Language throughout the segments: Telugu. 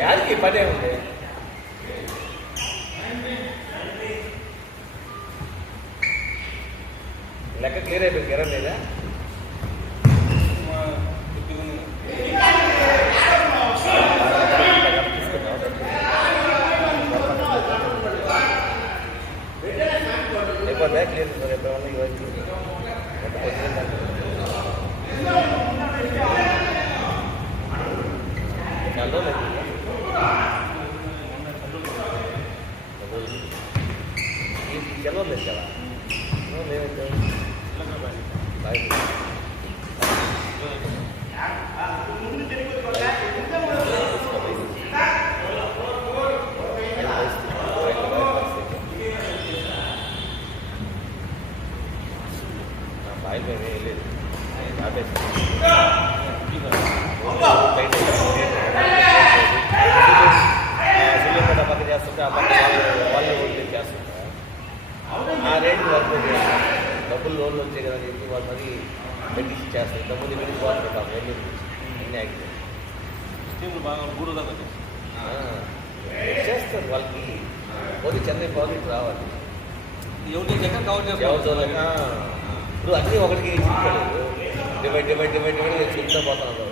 ಯಾರಿಗೆ ಪದೇ ಉಂಟು ಲೆಕ್ಕ ಕ್ಲಿಯರ್ ಆಗಬೇಕು ಎರಡನೇದ క్లియర్ ಕೆಲವೊಂದು ಇರ್ತಲ್ಲ సుల్లిపేట పక్క చేస్తుంటే ఆ పక్క వాళ్ళు ఓట్లు చేస్తుంటారు ఆ రేటు వరకు డబ్బులు లోన్లు వచ్చాయి కదా చెప్పి వాళ్ళు మరి పెట్టి చేస్తారు డబ్బులు ఇక్కడికి పోతుంటాం వెళ్ళి అన్ని యాక్టివ్ స్కీములు బాగా బూరుగా చేస్తారు వాళ్ళకి పోతే చెన్నై ప్రాజెక్ట్ రావాలి ఎవరికి జగన్ కావాలి ఇప్పుడు అన్నీ ఒకటికి చూసుకోలేదు డివైడ్ చూస్తూ పోతున్నారు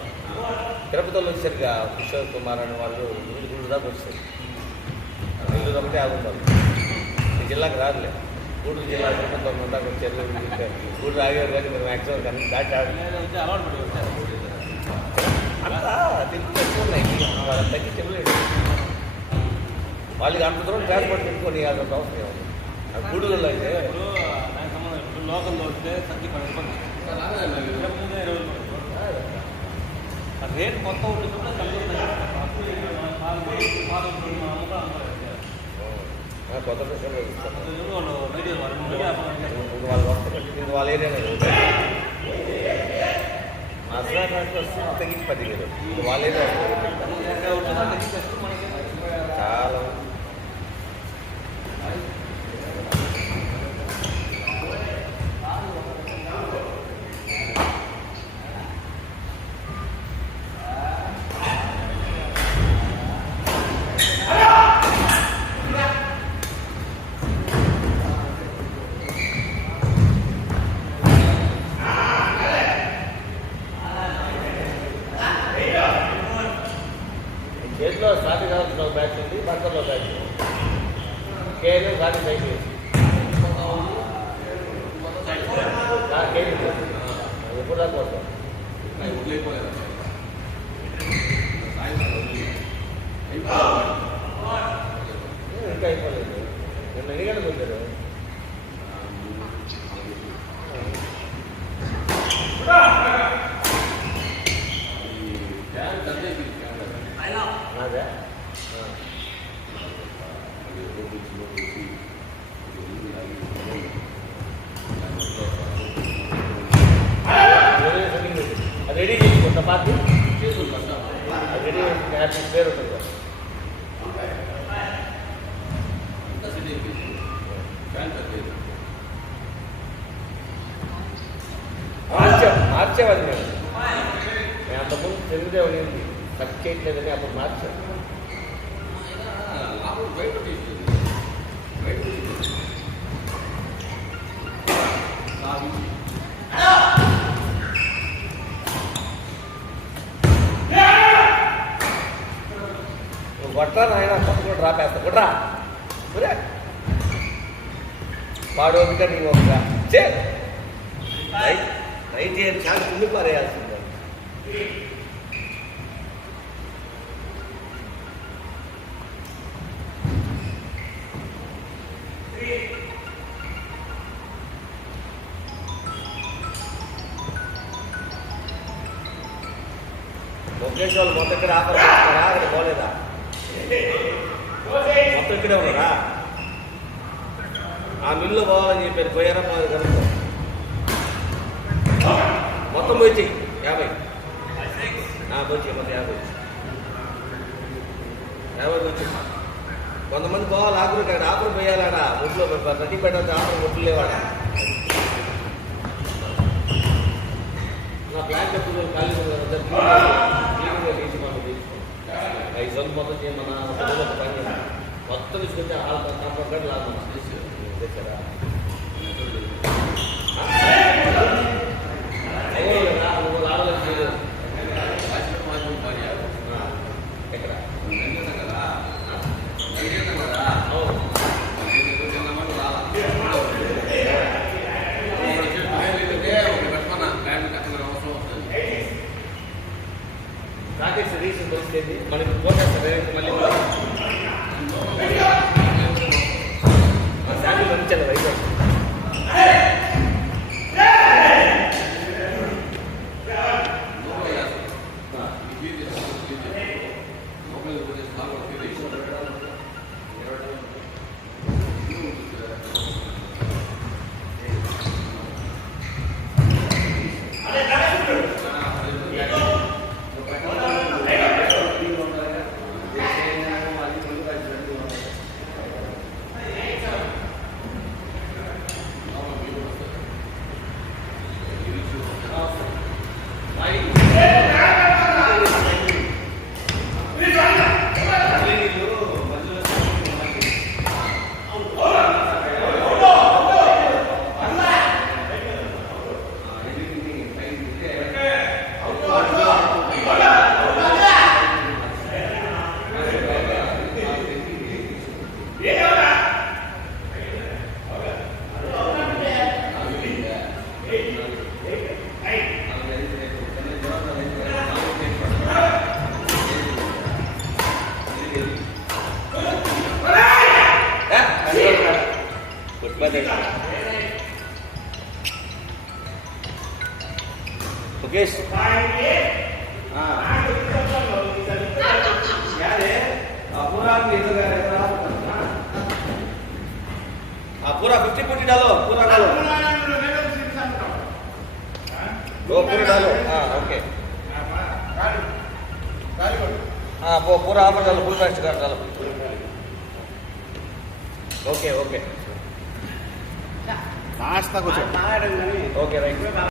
తిరుపతిలో వచ్చారుగా కిషోర్ కుమార్ అని వాళ్ళు గుడి దాకా వచ్చారు నెల్లూరు ఒకటే ఆగుతారు ఈ జిల్లాకి రాదులే గూడూరు జిల్లా తిరుపతి దాకా వచ్చారు గూడూరు ఆగారు కానీ మీరు మ్యాక్సిమం కానీ దాటి అంతా తిరిగి ఉన్నాయి వాళ్ళని తగ్గి చెప్పలేదు వాళ్ళకి అంత దూరం ట్రాన్స్పోర్ట్ పెట్టుకొని అంత అవసరం ఉంది గూడూరులో అయితే లోకల్లో వస్తే సంఖ్య 10 రేట్ మొత్తం ఉంటుంది వాళ్ళ ఏరియా తగ్గించి 10,000 వాళ్ళ ఏరియా చాలా కేలు గాడి సైడ్ ఎప్పుడు దాకా వస్తాం ఇంకా అయిపోలేదు నిన్న ఎన్ని గంటలకు వచ్చారు అదే అది రెడీ చేసి కొత్త పార్టీ అది రెడీ చేసి పేరు ఉంటుంది కదా మార్చేవాడి మేము అంతకుముందు తెలుగుదేవుడు ఏంటి కట్ చేయట్లేదని అప్పుడు మార్చాం కొట్రా నాయన పక్కన డ్రాప్ వేస్తా కొట్రా వాడు ఒకట నీ ఒకట రైట్ చేయాలి చాలా ముందు పారేయాల్సింది ముఖేష్ వాళ్ళు మొత్తం ఇక్కడ ఆఫర్ చేస్తున్నారా అక్కడ పోలేదా మొత్తం ఇక్కడే ఉన్నారా ఆ మిల్లు పోవాలని చెప్పారు పోయారా పోలేదు కనుక మొత్తం పోయి 50 పోయి మొత్తం 50 వచ్చి కొంతమంది పోవాలి ఆకులు ఇక్కడ ఆకులు పోయాలాడా ముట్లో గట్టి పెట్టవచ్చు ఆకులు ముట్లు లేవాడా నా ప్లాన్ ఎప్పుడు ఖాళీ తీసుకోండి 5 రోజులు మొత్తం చేయమన్నా ఒక పని మొత్తం తీసుకొచ్చి కంపల్సరీ లాభం తెచ్చారా ఎక్కడ రాకేష్ రీసెంట్ వస్తుంది మనకి పోటేస్తారు మళ్ళీ శాలరీ పంపించాలి వైజాగ్ मुकेश पूरा 50-40 डालो पूरा डालो दो पूरा डालो ओके वो पूरा ऑफर डालो फुल प्राइस का डालो ओके ओके लास्ट तक ओके राइट